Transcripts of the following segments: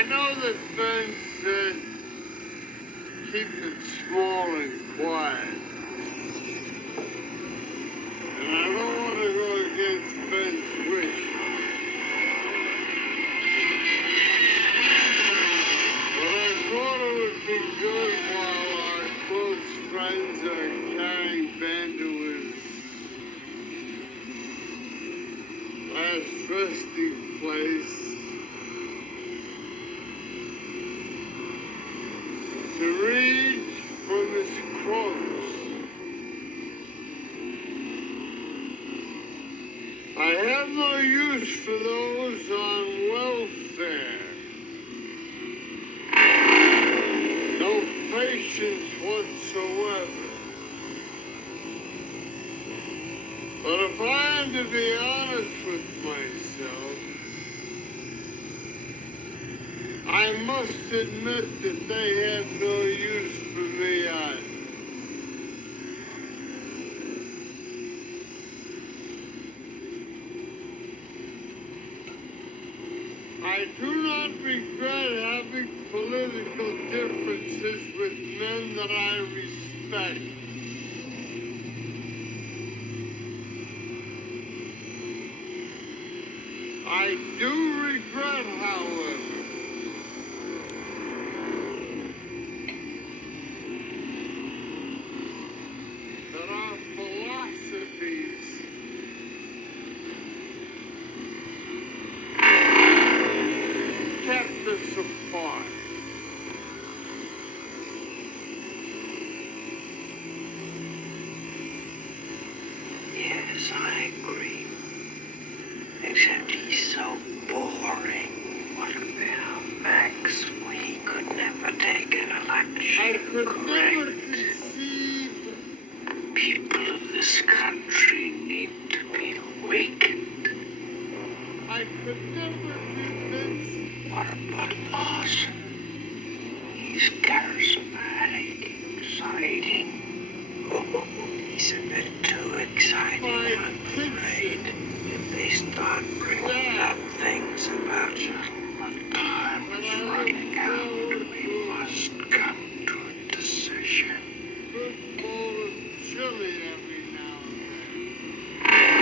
I know that Ben said keep it small and quiet. And I don't want to go against Ben's wish. But I thought it would be good while our close friends are carrying Ben to his last resting place to read from his quotes. I have no use for those on welfare. No patience whatsoever. But if I am to be honest with myself, I must admit that they have no use for me either. I do not regret having political differences with men that I respect. I do regret, however, that our philosophies kept us apart. Yes, I agree. Except he's so boring. What about Max? He could never take an election. I could never Correct. conceive. People of this country need to be awakened. I could never convince. What about Lawson? He's charismatic, exciting. Oh, he's a bit too exciting, I'm afraid. If they start bringing up things about you, the time is running out. We must come to a decision. Good bowl of chili every now and then.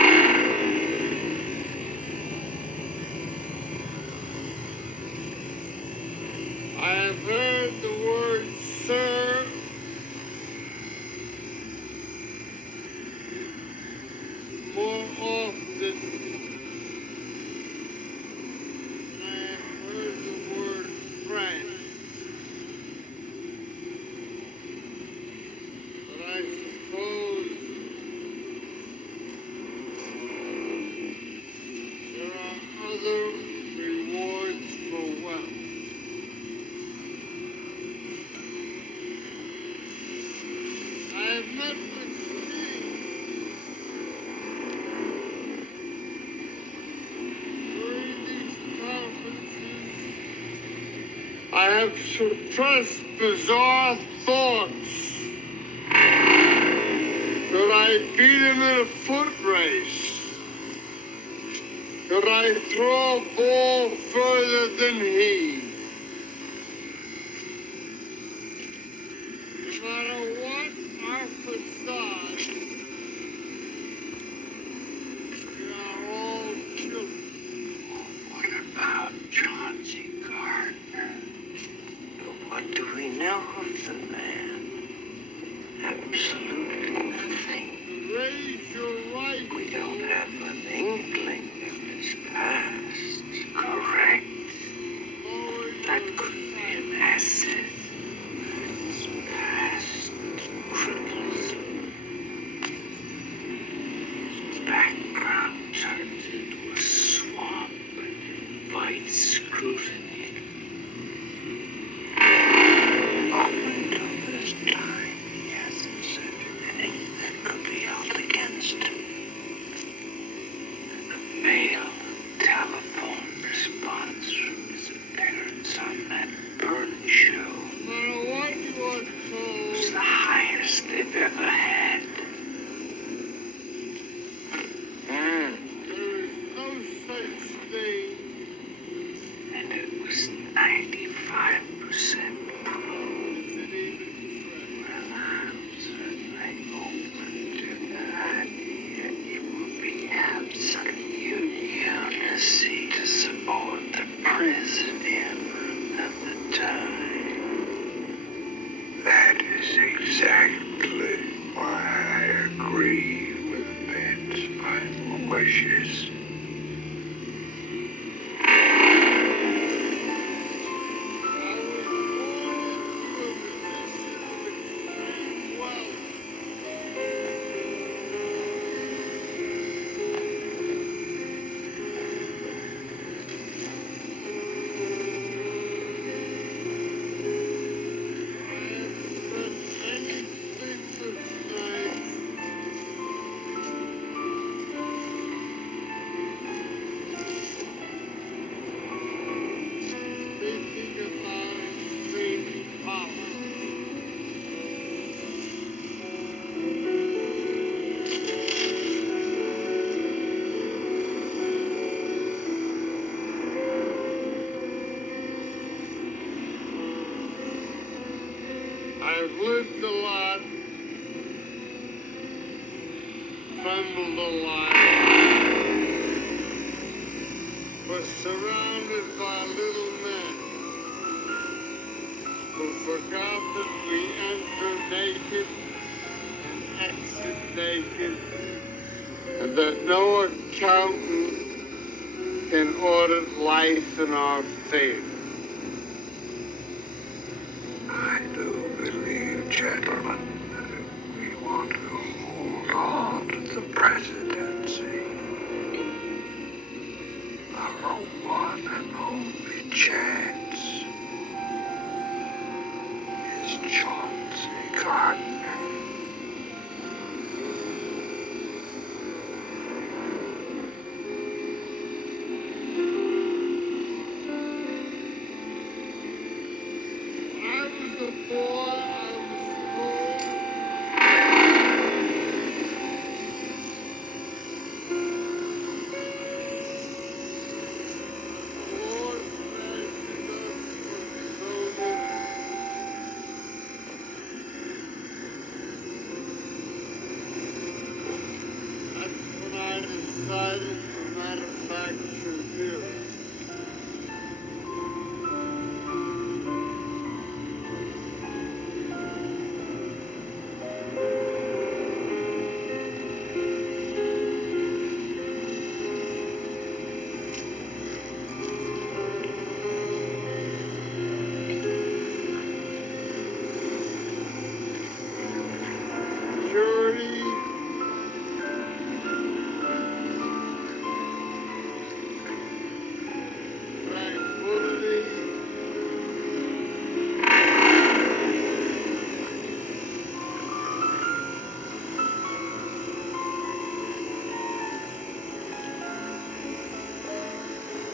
I have heard the word sir more often than I have heard the word friend. But I suppose there are other rewards for wealth. I have met with Steve during these conferences. I have suppressed bizarre thoughts. Could I beat him in a foot race? Could I throw a ball further than he? No matter what our facade, we are all children. What about Chauncey Gardner? What do we know of the man? Absolutely nothing. Raise your right. We don't have an inkling of his past. Correct. Lower That your could be sight. an asset. His past cripples him. His background turns into a swamp and invites scrutiny. Up until this time, he hasn't said anything that could be held against him. And the veiled telephone response from his appearance on that Burn show No matter what you are was told, the highest they've ever had. there is no such thing And it 95% proof. Well, I'm certainly open to the idea it would be absolute lunacy to support the president for another time. That is exactly why I agree with Ben's final wishes. I've lived a lot, trembled a lot, was surrounded by little men who forgot that we enter naked and exit naked, and that no accountant can audit life in our favor. I do believe, gentlemen, that if we want to hold on to the presidency, our one and only chance is Chauncey Gardner. When I was a boy, I was told the Lord fashioned us for his own image. That's when I decided to manufacture heroes. Security, tranquility,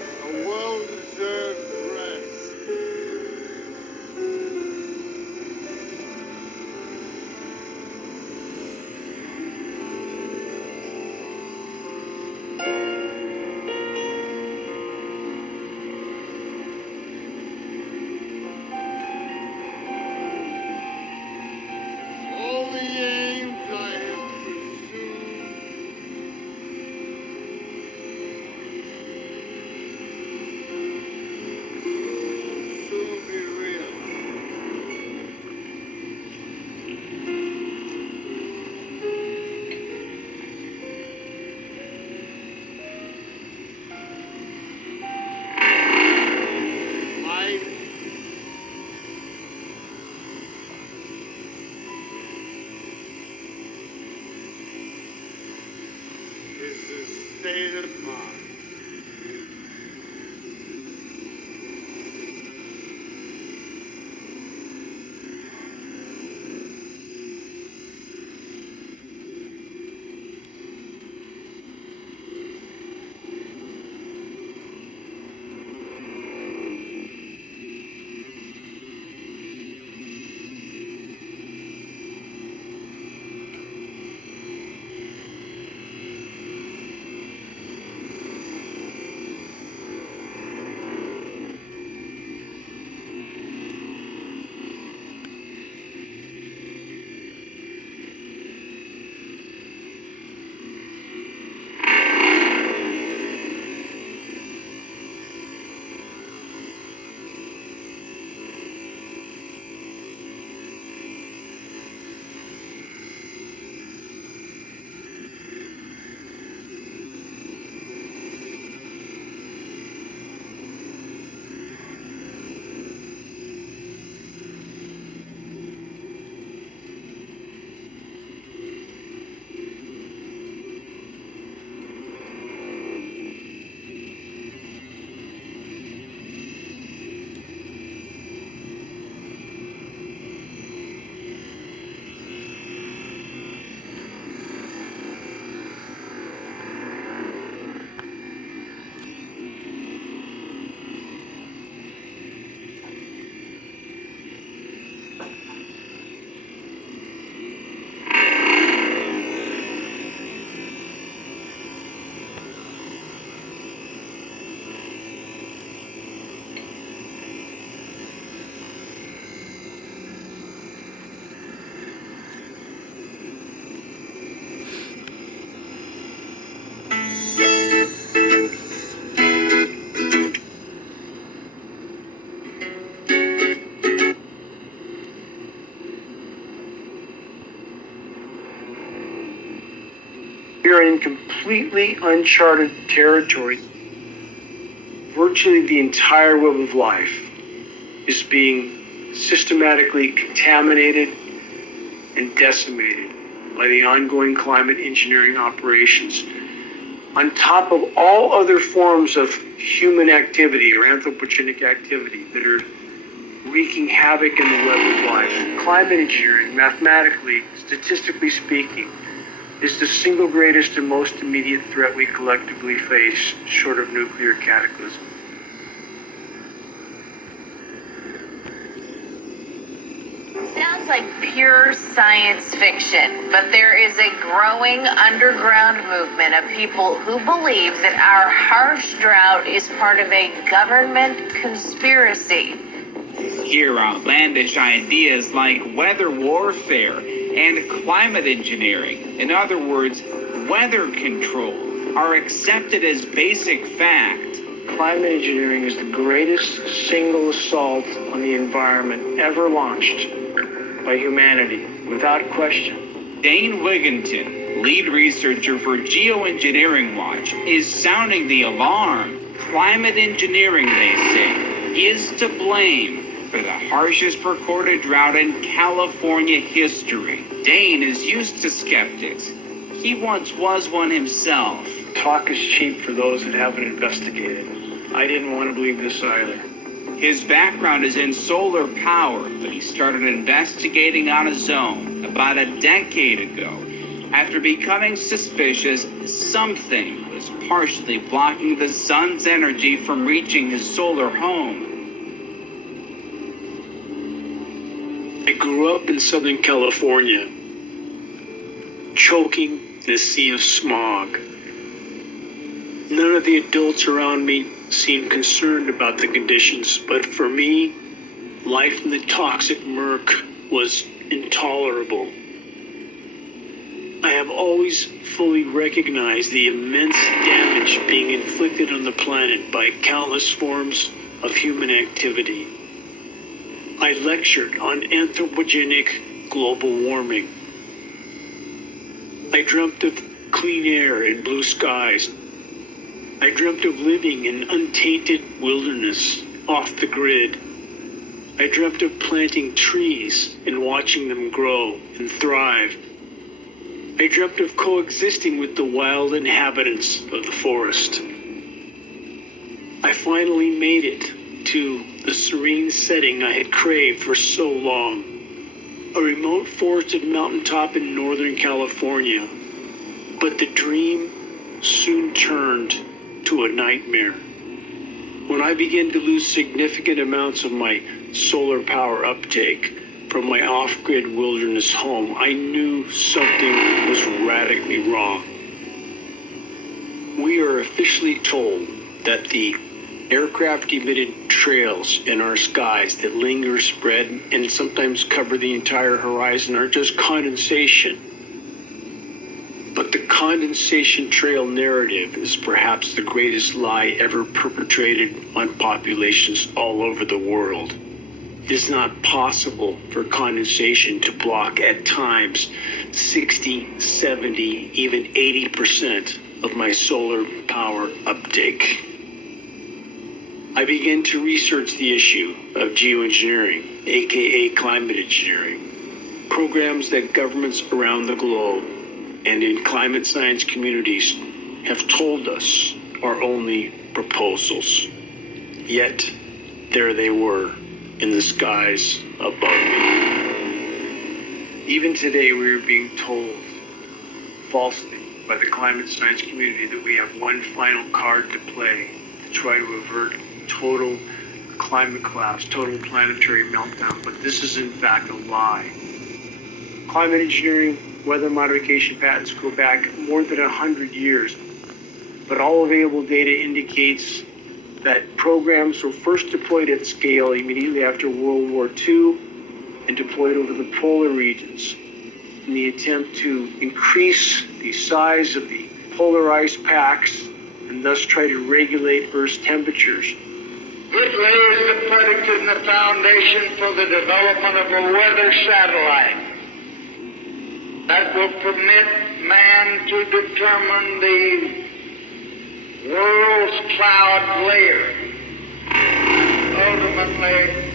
a well-deserved rest. All the aims I have pursued will soon be realized. Life is a state of mind. completely uncharted territory. Virtually the entire web of life is being systematically contaminated and decimated by the ongoing climate engineering operations. On top of all other forms of human activity or anthropogenic activity that are wreaking havoc in the web of life, climate engineering, mathematically, statistically speaking, is the single greatest and most immediate threat we collectively face, short of nuclear cataclysm. Sounds like pure science fiction, but there is a growing underground movement of people who believe that our harsh drought is part of a government conspiracy. Here, outlandish ideas like weather warfare and climate engineering, in other words, weather control, are accepted as basic fact. Climate engineering is the greatest single assault on the environment ever launched by humanity, without question. Dane Wigginton, lead researcher for Geoengineering Watch, is sounding the alarm. Climate engineering, they say, is to blame for the harshest recorded drought in California history. Dane is used to skeptics. He once was one himself. Talk is cheap for those that haven't investigated. I didn't want to believe this either. His background is in solar power, but he started investigating on his own about a decade ago after becoming suspicious something was partially blocking the sun's energy from reaching his solar home. I grew up in Southern California, choking in a sea of smog. None of the adults around me seemed concerned about the conditions, but for me, life in the toxic murk was intolerable. I have always fully recognized the immense damage being inflicted on the planet by countless forms of human activity. I lectured on anthropogenic global warming. I dreamt of clean air and blue skies. I dreamt of living in untainted wilderness, off the grid. I dreamt of planting trees and watching them grow and thrive. I dreamt of coexisting with the wild inhabitants of the forest. I finally made it to the serene setting I had craved for so long. A remote forested mountaintop in Northern California. But the dream soon turned to a nightmare. When I began to lose significant amounts of my solar power uptake from my off-grid wilderness home, I knew something was radically wrong. We are officially told that the aircraft-emitted trails in our skies that linger, spread, and sometimes cover the entire horizon are just condensation. But the condensation trail narrative is perhaps the greatest lie ever perpetrated on populations all over the world. It is not possible for condensation to block at times 60, 70, even 80% of my solar power uptake. I began to research the issue of geoengineering, aka climate engineering, programs that governments around the globe and in climate science communities have told us are only proposals. Yet, there they were in the skies above me. Even today, we are being told falsely by the climate science community that we have one final card to play to try to avert total climate collapse, total planetary meltdown. But this is in fact a lie. Climate engineering, weather modification patents go back more than 100 years, but all available data indicates that programs were first deployed at scale immediately after World War II and deployed over the polar regions in the attempt to increase the size of the polar ice packs and thus try to regulate Earth's temperatures. It lays the predicate and the foundation for the development of a weather satellite that will permit man to determine the world's cloud layer, ultimately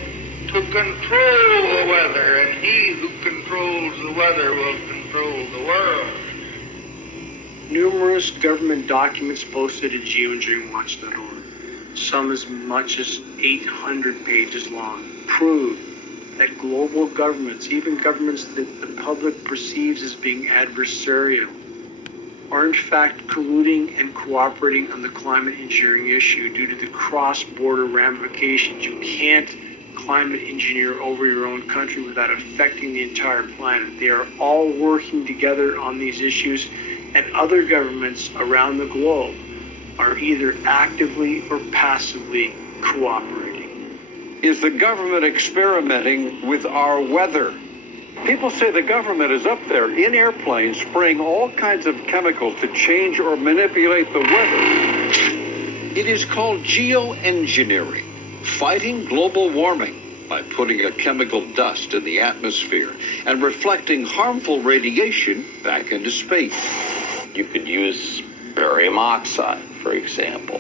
to control the weather, and he who controls the weather will control the world. Numerous government documents posted at geoengineeringwatch.org, some as much as 800 pages long, prove that global governments, even governments that the public perceives as being adversarial, are in fact colluding and cooperating on the climate engineering issue due to the cross-border ramifications. You can't climate engineer over your own country without affecting the entire planet. They are all working together on these issues, and other governments around the globe are either actively or passively cooperating. Is the government experimenting with our weather? People say the government is up there in airplanes spraying all kinds of chemicals to change or manipulate the weather. It is called geoengineering, fighting global warming by putting a chemical dust in the atmosphere and reflecting harmful radiation back into space. You could use barium oxide, for example,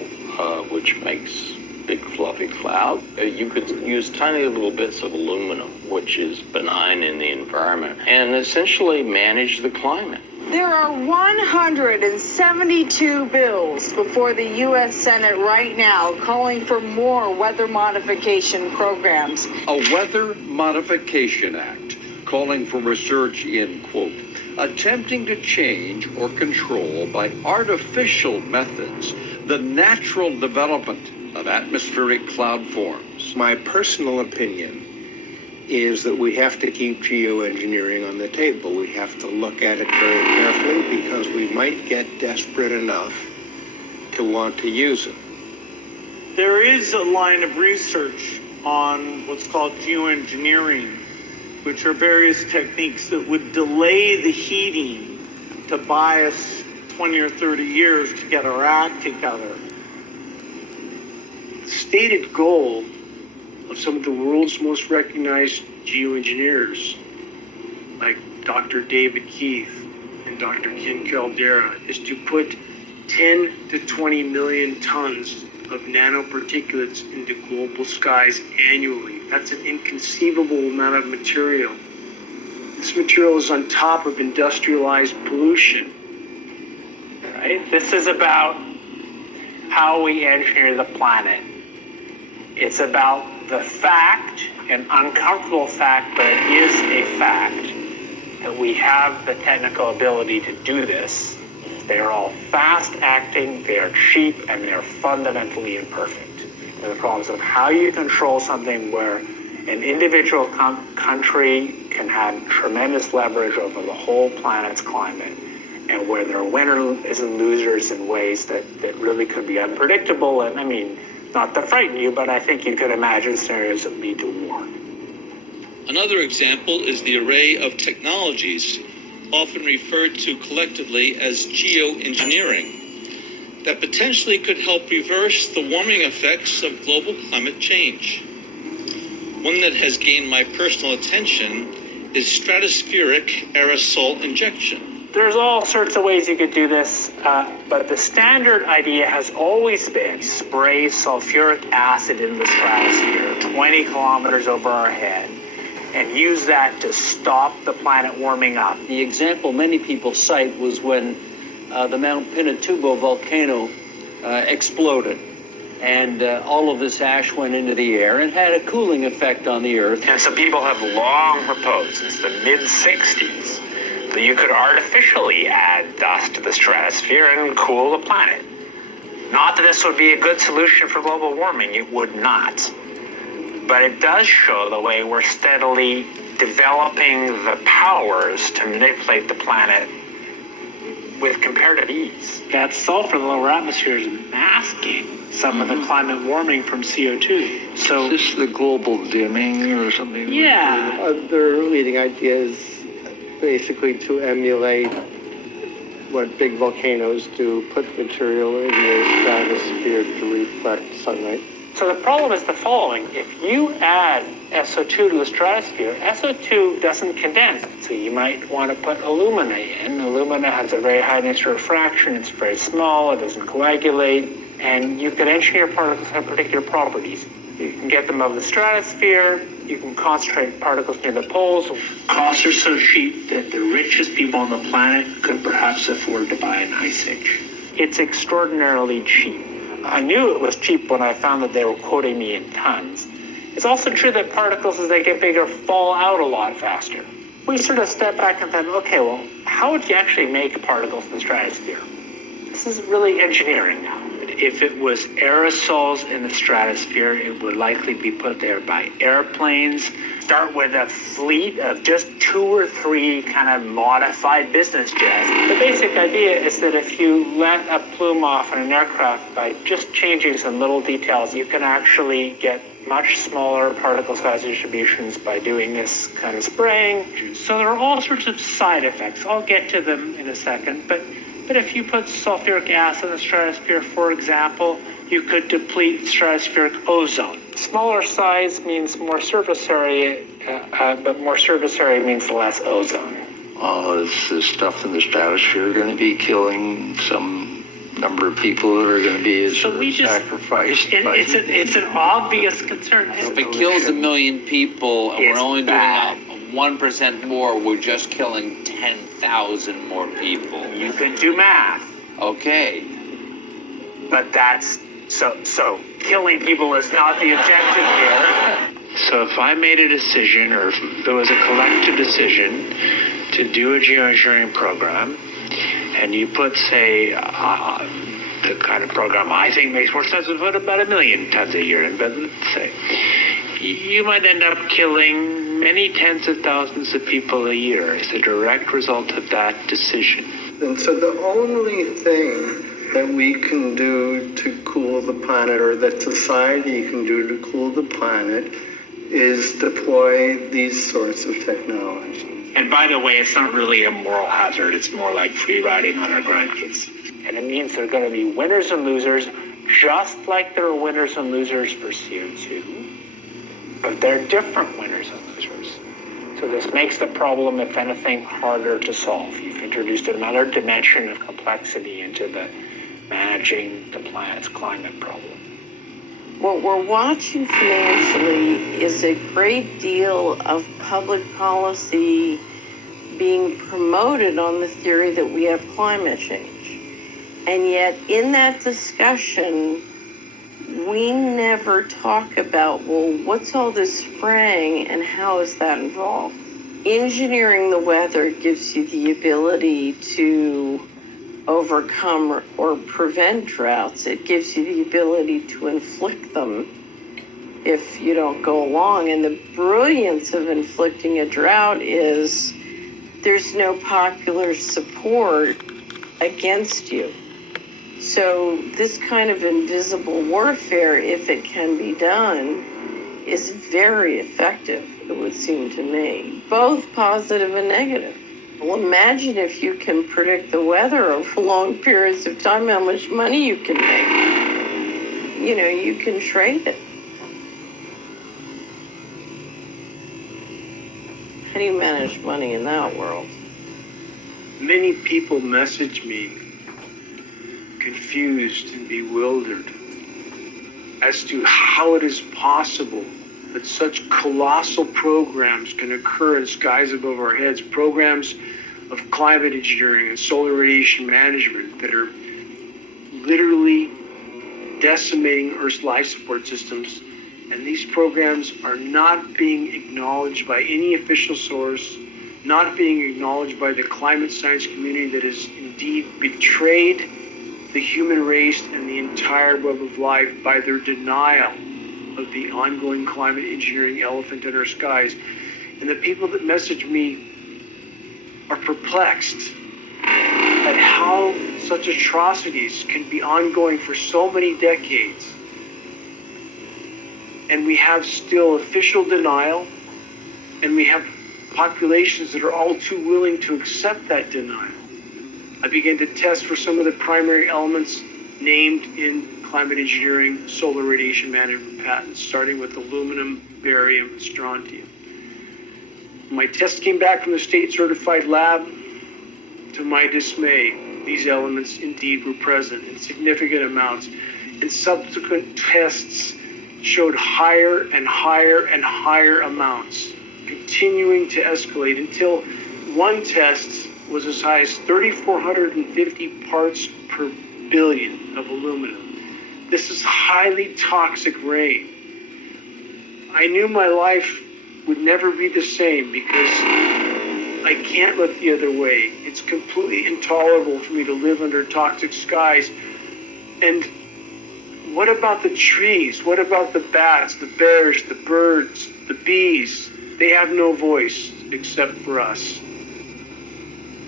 which makes big fluffy cloud. You could use tiny little bits of aluminum, which is benign in the environment, and essentially manage the climate. There are 172 bills before the U.S. Senate right now calling for more weather modification programs. A Weather Modification Act calling for research in, quote, attempting to change or control by artificial methods the natural development of atmospheric cloud forms. My personal opinion is that we have to keep geoengineering on the table. We have to look at it very carefully because we might get desperate enough to want to use it. There is a line of research on what's called geoengineering, which are various techniques that would delay the heating to buy us 20 or 30 years to get our act together. The stated goal of some of the world's most recognized geoengineers, like Dr. David Keith and Dr. Ken Caldera, is to put 10 to 20 million tons of nanoparticulates into global skies annually. That's an inconceivable amount of material. This material is on top of industrialized pollution. Right? This is about how we engineer the planet. It's about the fact, an uncomfortable fact, but it is a fact, that we have the technical ability to do this. They are all fast-acting, they are cheap, and they are fundamentally imperfect. And the problems of how you control something where an individual country can have tremendous leverage over the whole planet's climate, and where there are winners and losers in ways that really could be unpredictable. And I mean, not to frighten you, but I think you could imagine scenarios that lead to war. Another example is the array of technologies, often referred to collectively as geoengineering, that potentially could help reverse the warming effects of global climate change. One that has gained my personal attention is stratospheric aerosol injection. There's all sorts of ways you could do this, but the standard idea has always been spray sulfuric acid in the stratosphere 20 kilometers over our head and use that to stop the planet warming up. The example many people cite was when the Mount Pinatubo volcano exploded, and all of this ash went into the air and had a cooling effect on the Earth. And so people have long proposed since the mid-60s that you could artificially add dust to the stratosphere and cool the planet. Not that this would be a good solution for global warming, it would not. But it does show the way we're steadily developing the powers to manipulate the planet with comparative ease. That sulfur in the lower atmosphere is masking some of the climate warming from CO2. So Is this the global dimming or something? yeah, Other leading ideas basically to emulate what big volcanoes do, put material in the stratosphere to reflect sunlight. So the problem is the following. If you add SO2 to the stratosphere, SO2 doesn't condense. So you might want to put alumina in. Alumina has a very high nature refraction. It's very small. It doesn't coagulate. And you can engineer particles that have particular properties. You can get them out of the stratosphere. You can concentrate particles near the poles. Costs are so cheap that the richest people on the planet could perhaps afford to buy an ice age. It's extraordinarily cheap. I knew it was cheap when I found that they were quoting me in tons. It's also true that particles, as they get bigger, fall out a lot faster. We sort of step back and think, okay, well, how would you actually make particles in the stratosphere? This is really engineering now. If it was aerosols in the stratosphere, it would likely be put there by airplanes. Start with a fleet of just 2 or 3 kind of modified business jets. The basic idea is that if you let a plume off in an aircraft by just changing some little details, you can actually get much smaller particle size distributions by doing this kind of spraying. So there are all sorts of side effects. I'll get to them in a second, but if you put sulfuric acid in the stratosphere, for example, you could deplete stratospheric ozone. Smaller size means more surface area, but more surface area means less ozone. Is the stuff in the stratosphere going to be killing some number of people that are going to be sacrificed? It's an obvious concern. If it kills 1 million people and we're only doing 1% more, we're just killing 10,000 more people. You can do math. Okay. But that's, so killing people is not the objective here. So if I made a decision, or if there was a collective decision to do a geoengineering program, and you put, say, the kind of program I think makes more sense would put about 1 million tons a year in, but let's say, you might end up killing many tens of thousands of people a year as a direct result of that decision. And so the only thing that we can do to cool the planet, or that society can do to cool the planet, is deploy these sorts of technology. And by the way, it's not really a moral hazard. It's more like free riding on our grandkids. And it means there are going to be winners and losers, just like there are winners and losers for CO2. But they're different winners and losers. So this makes the problem, if anything, harder to solve. You've introduced another dimension of complexity into the managing the planet's climate problem. What we're watching financially is a great deal of public policy being promoted on the theory that we have climate change. And yet in that discussion, we never talk about, well, what's all this spraying and how is that involved? Engineering the weather gives you the ability to overcome or prevent droughts. It gives you the ability to inflict them if you don't go along. And the brilliance of inflicting a drought is there's no popular support against you. So this kind of invisible warfare, if it can be done, is very effective, it would seem to me, both positive and negative. Well, imagine if you can predict the weather over long periods of time, how much money you can make. You know, you can trade it. How do you manage money in that world? Many people message me confused and bewildered as to how it is possible that such colossal programs can occur in skies above our heads, programs of climate engineering and solar radiation management that are literally decimating Earth's life support systems. And these programs are not being acknowledged by any official source, not being acknowledged by the climate science community that has indeed betrayed the human race and the entire web of life by their denial of the ongoing climate engineering elephant in our skies. And the people that message me are perplexed at how such atrocities can be ongoing for so many decades. And we have still official denial, and we have populations that are all too willing to accept that denial. I began to test for some of the primary elements named in climate engineering, solar radiation management patents, starting with aluminum, barium, and strontium. When my test came back from the state certified lab, to my dismay, these elements indeed were present in significant amounts, and subsequent tests showed higher and higher and higher amounts, continuing to escalate until one test was as high as 3,450 parts per billion of aluminum. This is highly toxic rain. I knew my life would never be the same because I can't look the other way. It's completely intolerable for me to live under toxic skies. And what about the trees? What about the bats, the bears, the birds, the bees? They have no voice except for us.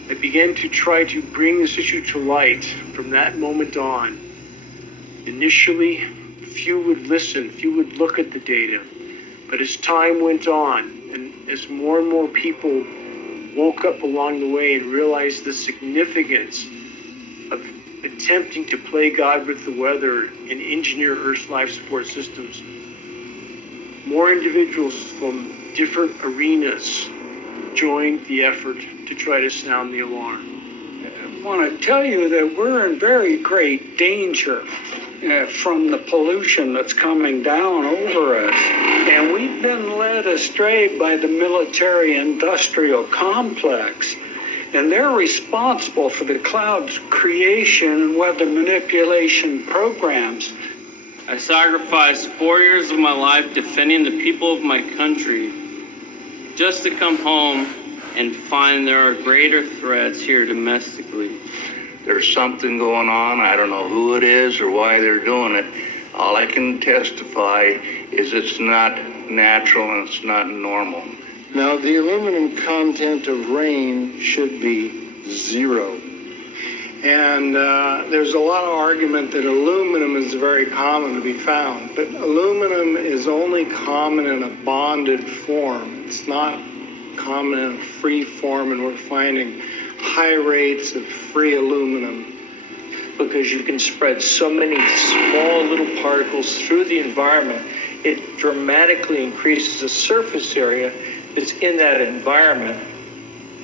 I began to try to bring this issue to light from that moment on. Initially, few would listen, few would look at the data. But as time went on, and as more and more people woke up along the way and realized the significance of attempting to play God with the weather and engineer Earth's life support systems, more individuals from different arenas joined the effort to try to sound the alarm. I want to tell you that we're in very great danger from the pollution that's coming down over us. And we've been led astray by the military-industrial complex. And they're responsible for the cloud's creation and weather manipulation programs. I sacrificed 4 years of my life defending the people of my country just to come home and find there are greater threats here domestically. There's something going on. I don't know who it is or why they're doing it. All I can testify is it's not natural and it's not normal. Now, the aluminum content of rain should be 0. And there's a lot of argument that aluminum is very common to be found, but aluminum is only common in a bonded form. It's not common in a free form, and we're finding high rates of free aluminum. Because you can spread so many small little particles through the environment, it dramatically increases the surface area that's in that environment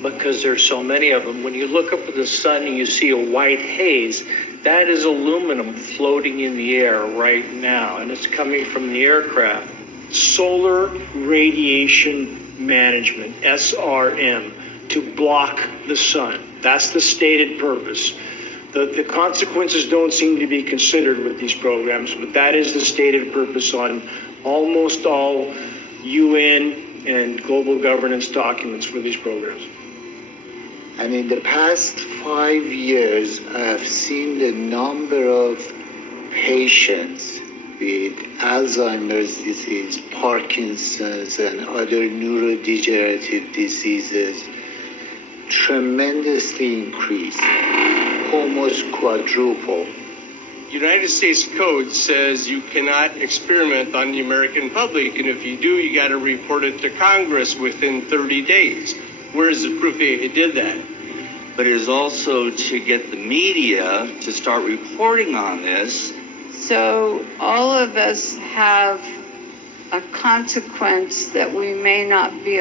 because there's so many of them. When you look up at the sun and you see a white haze, that is aluminum floating in the air right now, and it's coming from the aircraft. Solar radiation management, SRM, to block the sun. That's the stated purpose. The consequences don't seem to be considered with these programs, but that is the stated purpose on almost all UN and global governance documents for these programs. And in the past 5 years, I've seen the number of patients with Alzheimer's disease, Parkinson's, and other neurodegenerative diseases tremendously increase, almost quadruple. United States code says you cannot experiment on the American public, and if you do, you got to report it to Congress within 30 days. Where's the proof it did that? But it is also to get the media to start reporting on this. So all of us have a consequence that we may not be